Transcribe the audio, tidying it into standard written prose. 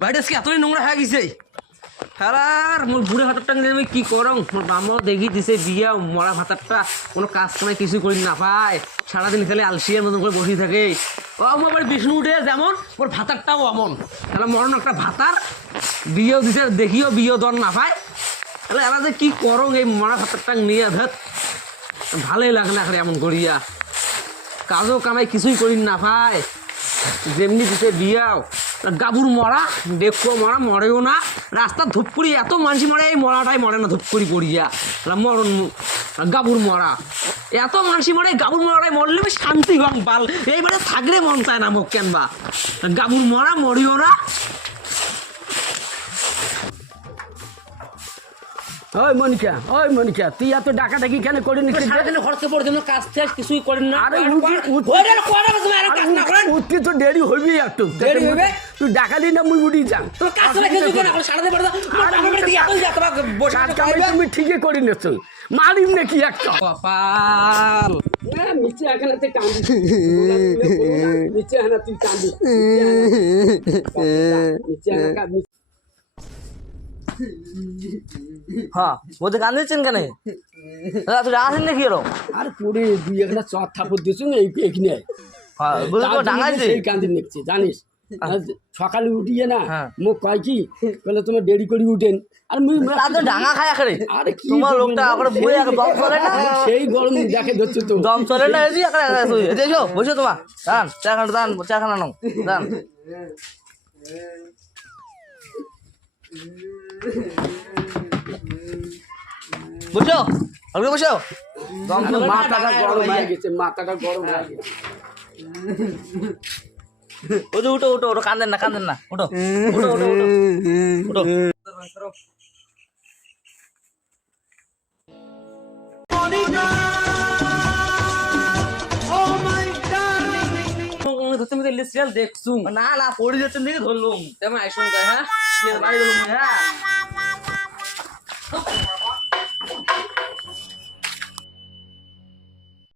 বাড়িটা আজকে এতই নোংরা হয়ে গেছে। আর মোর বুড়ে ভাতারটা নিয়ে আমি কি করং, মোর বামাও দেখি দিছে বিয়া মরা ভাতারটা কোনো কাজ কামাই কিছু করি না পায়, সারাদিন খেলে আলসিয়ার মতন করে বসে থাকে। ও আমার বিষ্ণু উঠে যেমন ওর ভাতারটাও এমন, তাহলে মরণ একটা ভাতার বিয়েও দিছে, দেখিও বিয়েও দর না পায়। তাহলে এরা যে কি করং এই মরা ভাতারটা নিয়ে ধর ভালোই লাগে না এমন করিয়া, কাজও কামাই কিছুই করি না পায়। যেমনি দিছে বিয়াও গাবুর মরা, দেখো মরা মরেও না, রাস্তা ধূপ করি এত মানুষ মরে, এই মরাটাই মরে না ধূপ করি পড়িয়া মরণ। গাবুর মরা এত মানুষ মরে, গাবুর মরাটাই মরলে আমি শান্তি গং পাল, এইবারে থাকলে মন চায় না মোক কেনবা। গাবুর মরা মরিও না। ওই মনিকা তুই এত ডাকাডাকি কেন করে নিচ্ছিস? সারাদিন খরচ করে দিন, কাজ টাজ কিছুই করেন না। আরে উঠতে তো দেরি হইবি একটু, দেরি হইবে? তুই ডাকালি না মুই উঠি যান। তোর কাজ করে কিছু করে সারাদিন তুমি ঠিকই করে নিচ্ছ, মারিম নাকি একটা কপাল। নিচে এখানে কান্দি, নিচে এখানে তুই কান্দি, নিচে এখানে হ্যাঁ বলতে গান দিচ্ছেন কেন? তুই আসেন নাকি এরকম? আর পরে দুই একটা চট থাপড় দিয়েছ এইখানে ডাঙাইছে সেই কান্দি নিচ্ছে জানিস। সকালে উঠিয়ে না মুখ কয় কি বলে তোমার দেরি করে উঠেন, আর ডাঙা খায় আখরে। আরে কি তোমার লোকটা আখরে বই আগে দম চলে না, সেই গরম দেখে ধরছো তো দম চলে না এই আখরে দেখো বসো তোমার দান চা খান, দান চা খানা নাও দান। বুঝছো আগে বসো, মাথাটা গরম হয়ে গেছে, মাথাটা গরম হয়ে গেছে। উঠো উঠো উঠো উঠো, কান্দেন না কান্দেন না, উঠো উঠো উঠো উঠো উঠো। দেখছু না না পড়ে যাচ্ছেন দিকে ধরলুম তেমন আইসুন হ্যাঁ বাড়ি ধরলুম হ্যাঁ।